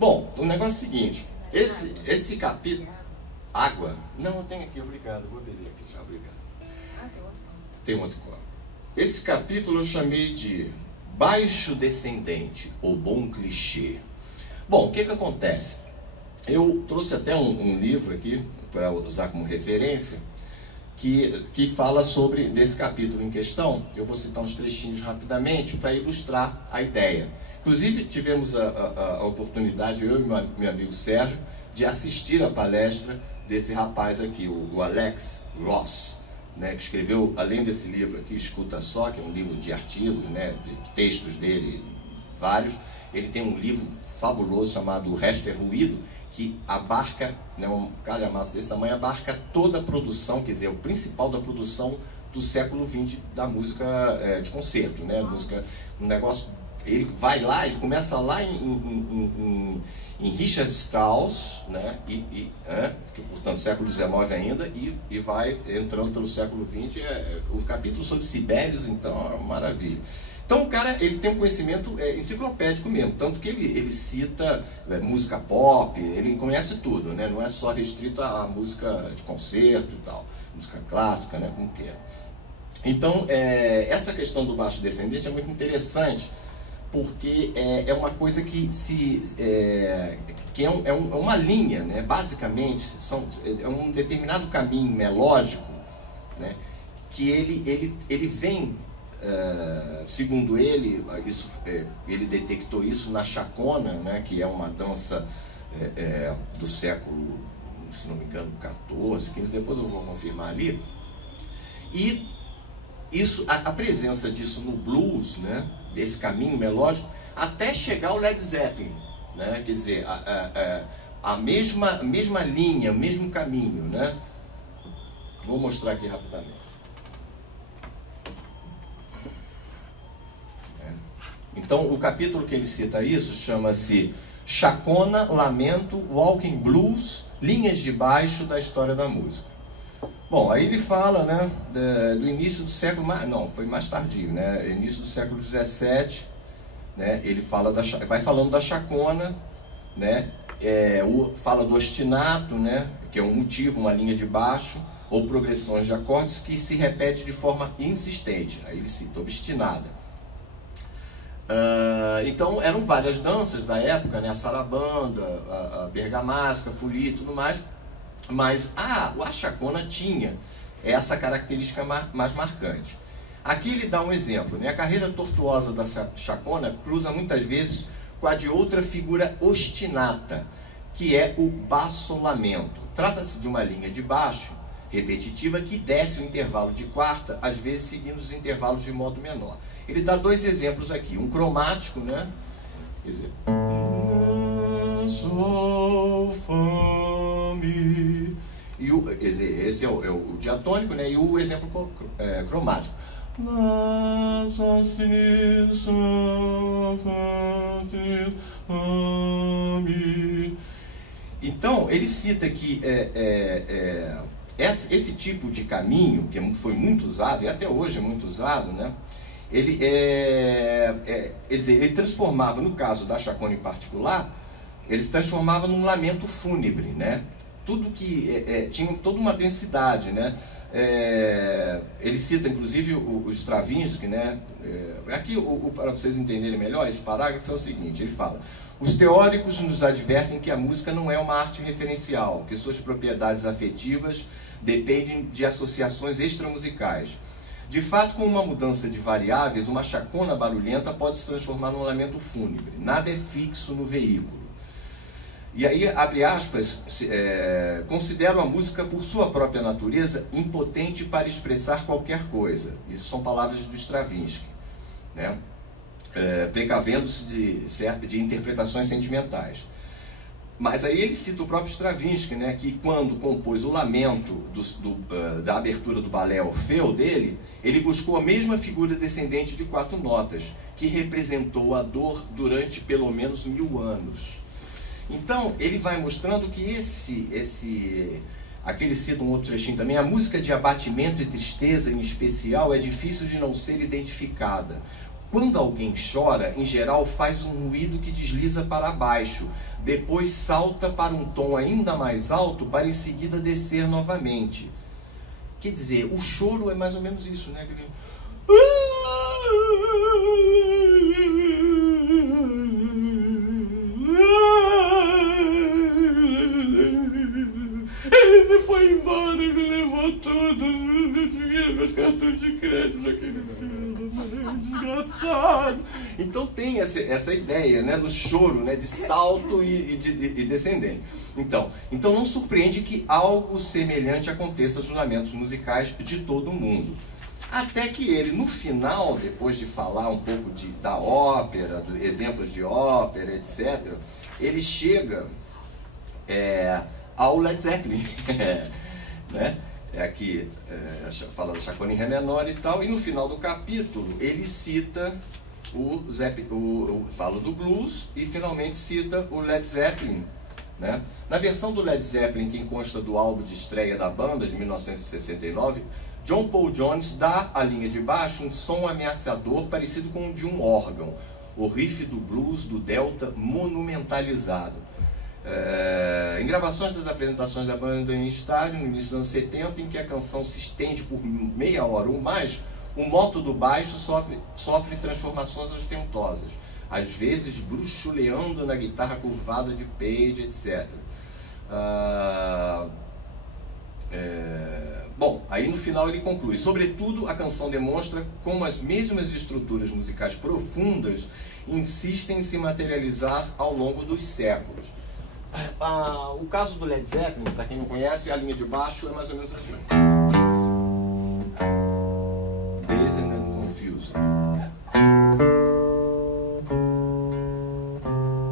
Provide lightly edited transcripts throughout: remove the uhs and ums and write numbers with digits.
Bom, o negócio é o seguinte, esse capítulo... Água? Não, eu tenho aqui, obrigado, vou beber aqui já, obrigado. Tem outro copo. Esse capítulo eu chamei de Baixo Descendente, o Bom Clichê. Bom, o que acontece? Eu trouxe até um livro aqui, para usar como referência, que fala sobre desse capítulo em questão. Eu vou citar uns trechinhos rapidamente para ilustrar a ideia. Inclusive, tivemos a oportunidade, eu e meu amigo Sérgio, de assistir a palestra desse rapaz aqui, o Alex Ross, né, que escreveu, além desse livro aqui, Escuta Só, que é um livro de artigos, né, de textos dele, vários. Ele tem um livro fabuloso chamado O Resto é Ruído, que abarca, né, um calhamaço desse tamanho, abarca toda a produção, quer dizer, o principal da produção do século XX da música de concerto, né, música, um negócio, ele vai lá, ele começa lá em Richard Strauss, né, que portanto século XIX ainda, e vai entrando pelo século XX, o capítulo sobre Sibelius, então é uma maravilha. Então o cara, ele tem um conhecimento enciclopédico mesmo, tanto que ele cita música pop, ele conhece tudo, né? Não é só restrito à música de concerto e tal, música clássica, né? Como que é. Então, essa questão do baixo descendente é muito interessante, porque é uma coisa que é uma linha, né? Basicamente, é um determinado caminho melódico, né? Que ele vem... segundo ele, ele detectou isso na chacona, né, que é uma dança do século, se não me engano, 14, 15, depois eu vou confirmar ali. E isso, a presença disso no blues, né, desse caminho melódico, até chegar ao Led Zeppelin, né, quer dizer, a mesma linha, o mesmo caminho, né. Vou mostrar aqui rapidamente. Então, o capítulo que ele cita isso chama-se Chacona, Lamento, Walking Blues, Linhas de Baixo da História da Música. Bom, aí ele fala, né, do início do século... Não, foi mais tardio, né? Início do século XVII, né? Ele fala vai falando da chacona, né? Fala do ostinato, né? Que é um motivo, uma linha de baixo, ou progressões de acordes que se repete de forma insistente. Aí ele cita obstinada. Então eram várias danças da época, né? A sarabanda, a bergamasca, a folia e tudo mais, mas a chacona tinha essa característica mais marcante. Aqui ele dá um exemplo, né? A carreira tortuosa da chacona cruza muitas vezes com a de outra figura ostinata, que é o bassolamento. Trata-se de uma linha de baixo repetitiva que desce o intervalo de quarta, às vezes seguindo os intervalos de modo menor. Ele dá dois exemplos aqui, um cromático, né? Quer dizer, sol, fome, esse é o diatônico, né? E o exemplo cromático. Então, ele cita que esse tipo de caminho, que foi muito usado, e até hoje é muito usado, né? Ele transformava, no caso da chacona em particular, ele se transformava num lamento fúnebre, né? Tudo que tinha toda uma densidade, né? Ele cita inclusive o Stravinsky, né? Aqui, para vocês entenderem melhor, esse parágrafo é o seguinte, ele fala: os teóricos nos advertem que a música não é uma arte referencial, que suas propriedades afetivas dependem de associações extramusicais. De fato, com uma mudança de variáveis, uma chacona barulhenta pode se transformar num lamento fúnebre. Nada é fixo no veículo. E aí, abre aspas, considero a música, por sua própria natureza, impotente para expressar qualquer coisa. Isso são palavras do Stravinsky, né? Precavendo-se de interpretações sentimentais. Mas aí ele cita o próprio Stravinsky, né, que quando compôs o lamento da abertura do balé Orfeu dele, ele buscou a mesma figura descendente de 4 notas, que representou a dor durante pelo menos 1000 anos. Então, ele vai mostrando que aqui ele cita um outro trechinho também, a música de abatimento e tristeza em especial é difícil de não ser identificada. Quando alguém chora, em geral faz um ruído que desliza para baixo, depois salta para um tom ainda mais alto para em seguida descer novamente. Quer dizer, o choro é mais ou menos isso, né? Aquele... Ele foi embora e me levou tudo, meu dinheiro, meus cartões de crédito, aquele filho, desgraçado. Então tem essa ideia, né, no choro, né, de salto e descendente. Então não surpreende que algo semelhante aconteça nos julgamentos musicais de todo o mundo. Até que ele, no final, depois de falar um pouco da ópera, de exemplos de ópera, etc., ele chega ao Led Zeppelin, né? Aqui fala do Chaconne em Ré menor e tal, e no final do capítulo ele cita fala do blues e finalmente cita o Led Zeppelin, né? Na versão do Led Zeppelin, que consta do álbum de estreia da banda de 1969, John Paul Jones dá à linha de baixo um som ameaçador parecido com o de um órgão, o riff do blues do Delta monumentalizado. Em gravações das apresentações da banda em estádio, no início dos anos 70, em que a canção se estende por meia hora ou mais, o moto do baixo sofre transformações ostentosas, às vezes bruxuleando na guitarra curvada de Page, etc. Bom, aí no final ele conclui: sobretudo, a canção demonstra como as mesmas estruturas musicais profundas insistem em se materializar ao longo dos séculos. O caso do Led Zeppelin, para quem não conhece, a linha de baixo é mais ou menos assim. Dazed and Confused.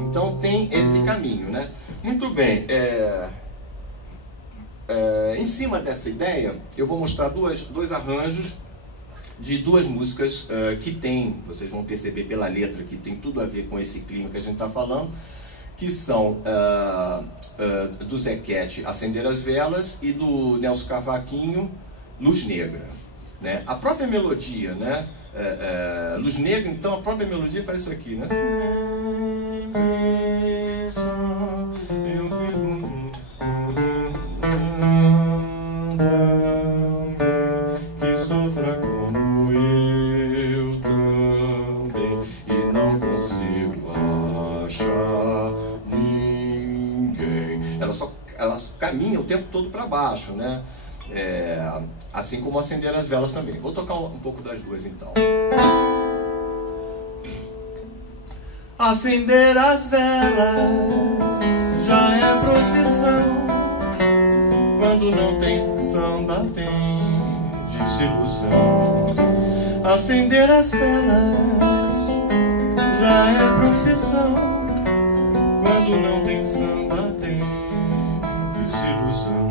Então tem esse caminho, né? Muito bem. Em cima dessa ideia, eu vou mostrar dois arranjos de duas músicas que tem, vocês vão perceber pela letra que tem tudo a ver com esse clima que a gente está falando, que são do Zequete, Acender as Velas, e do Nelson Cavaquinho, Luz Negra, né? A própria melodia, né? Luz Negra, então a própria melodia faz isso aqui, né? Que sofra como eu também e não consigo achar ninguém. Ela caminha o tempo todo para baixo, né? Assim como Acender as Velas também. Vou tocar um pouco das duas então. Acender as velas já é profissão. Quando não tem samba, tem desilusão. Acender as velas já é profissão. Quando não tem samba, tem desilusão.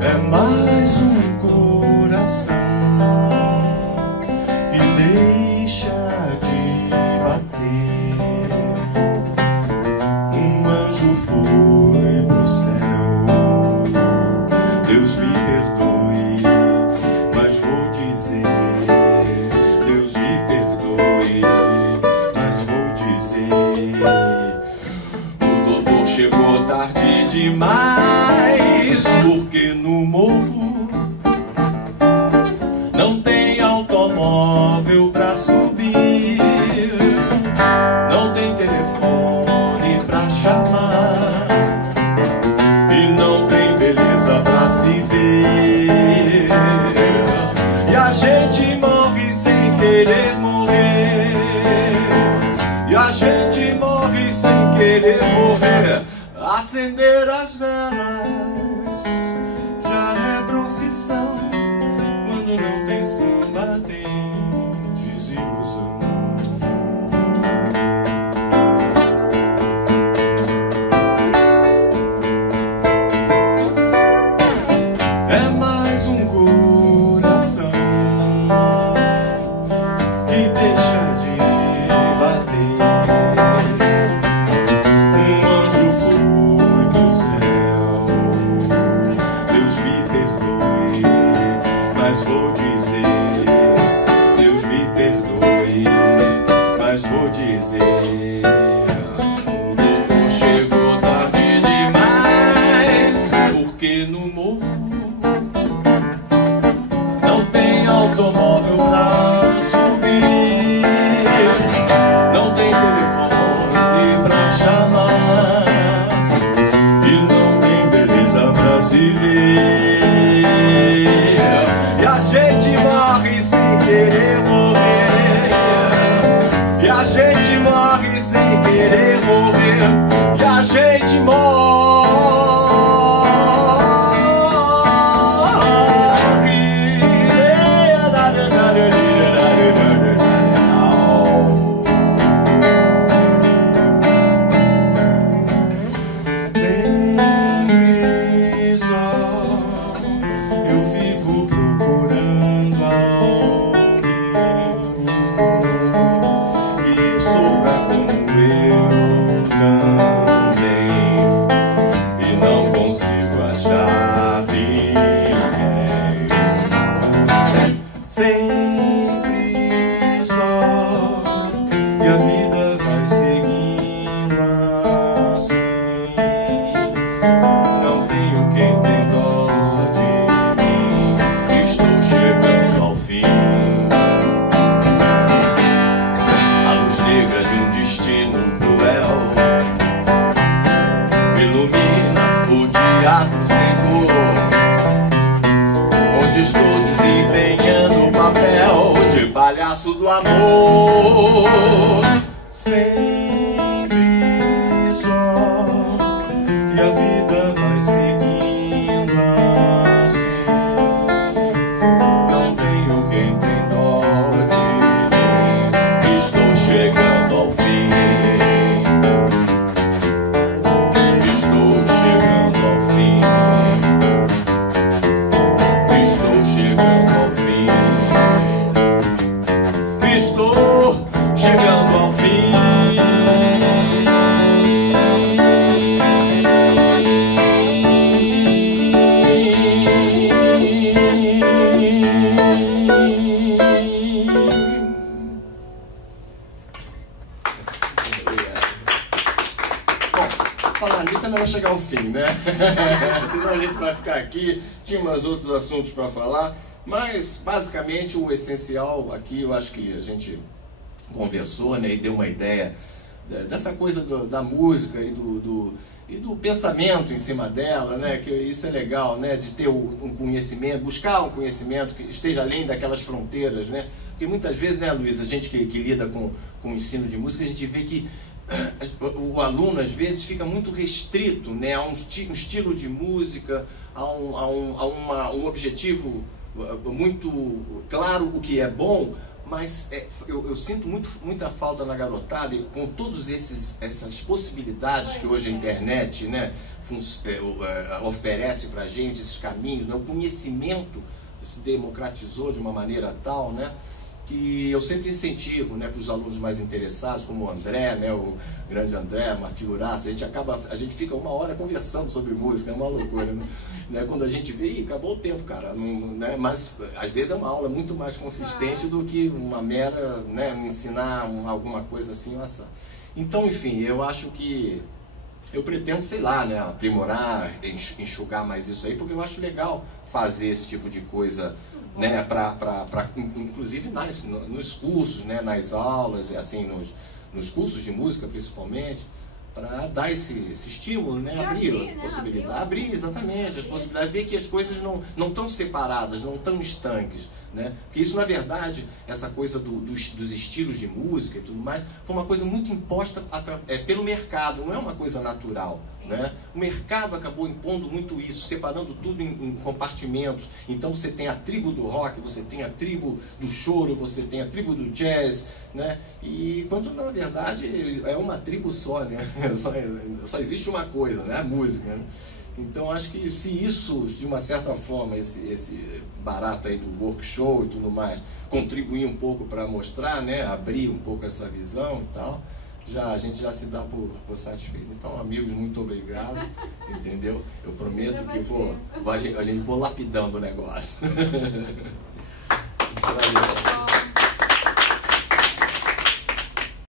É mais um coração que deixa de bater. Um anjo foi pro céu. Deus me perdoe, mas vou dizer. Deus me perdoe, mas vou dizer. O doutor chegou tarde demais, porque no morro não tem automóvel pra subir, não tem telefone pra chamar e não tem beleza pra se ver. E a gente morre sem querer morrer. E a gente morre sem querer morrer. Acender as velas já é profissão. Quando não tem samba, tem desilusão. É mais um coração que deixa de bater. Um anjo foi pro céu. doutor chegou tarde demais, porque no morro não tem automóvel pra subir, não tem telefone pra chamar e não tem beleza pra se ver. E a gente morre sem querer morrer, e a gente morre sem querer morrer, e a gente morre. Palhaço do amor, sempre só, e a vida vai seguindo assim. Não tenho quem tem dó de mim, estou chegando ao fim, estou chegando ao fim, estou chegando ao fim. Estou chegando ao fim. Bom, falar nisso ainda vai chegar ao fim, né? Senão a gente vai ficar aqui. Tinha umas outros assuntos para falar. Mas, basicamente, o essencial aqui, eu acho que a gente conversou, né, e deu uma ideia dessa coisa da música e do pensamento em cima dela, né, que isso é legal, né, de ter um conhecimento, buscar um conhecimento que esteja além daquelas fronteiras, né, porque muitas vezes, né, Luiz, a gente que lida com o ensino de música, a gente vê que o aluno, às vezes, fica muito restrito, né, a um estilo de música, a um objetivo muito claro o que é bom, mas eu sinto muita falta na garotada, e com todas essas possibilidades que hoje a internet, né, oferece pra gente, esses caminhos, né, o conhecimento se democratizou de uma maneira tal, né, que eu sempre incentivo, né, para os alunos mais interessados, como o André, né, o grande André, Martim Uraça, a gente fica uma hora conversando sobre música, é uma loucura, né? Quando a gente vê, acabou o tempo, cara, né, mas às vezes é uma aula muito mais consistente do que uma mera, né, ensinar alguma coisa assim, nossa. Então, enfim, eu acho que eu pretendo, sei lá, né, aprimorar, enxugar mais isso aí, porque eu acho legal fazer esse tipo de coisa, né, inclusive nos cursos, né, nas aulas, assim, nos cursos de música principalmente, para dar esse estímulo, né, abrir possibilidade, abrir exatamente as possibilidades, ver que as coisas não estão separadas, não estão estanques, né, porque isso, na verdade, essa coisa dos estilos de música e tudo mais, foi uma coisa muito imposta pelo mercado, não é uma coisa natural, né? O mercado acabou impondo muito isso, separando tudo em compartimentos. Então você tem a tribo do rock, você tem a tribo do choro, você tem a tribo do jazz, né? E quando na verdade é uma tribo só, né? Só existe uma coisa, né? A música, né? Então acho que se isso, de uma certa forma, esse barato aí do workshop e tudo mais, contribuir um pouco para mostrar, né? Abrir um pouco essa visão e tal, a gente já se dá por satisfeito. Então, amigos, muito obrigado, entendeu? Eu prometo que a gente vou lapidando o negócio. Valeu.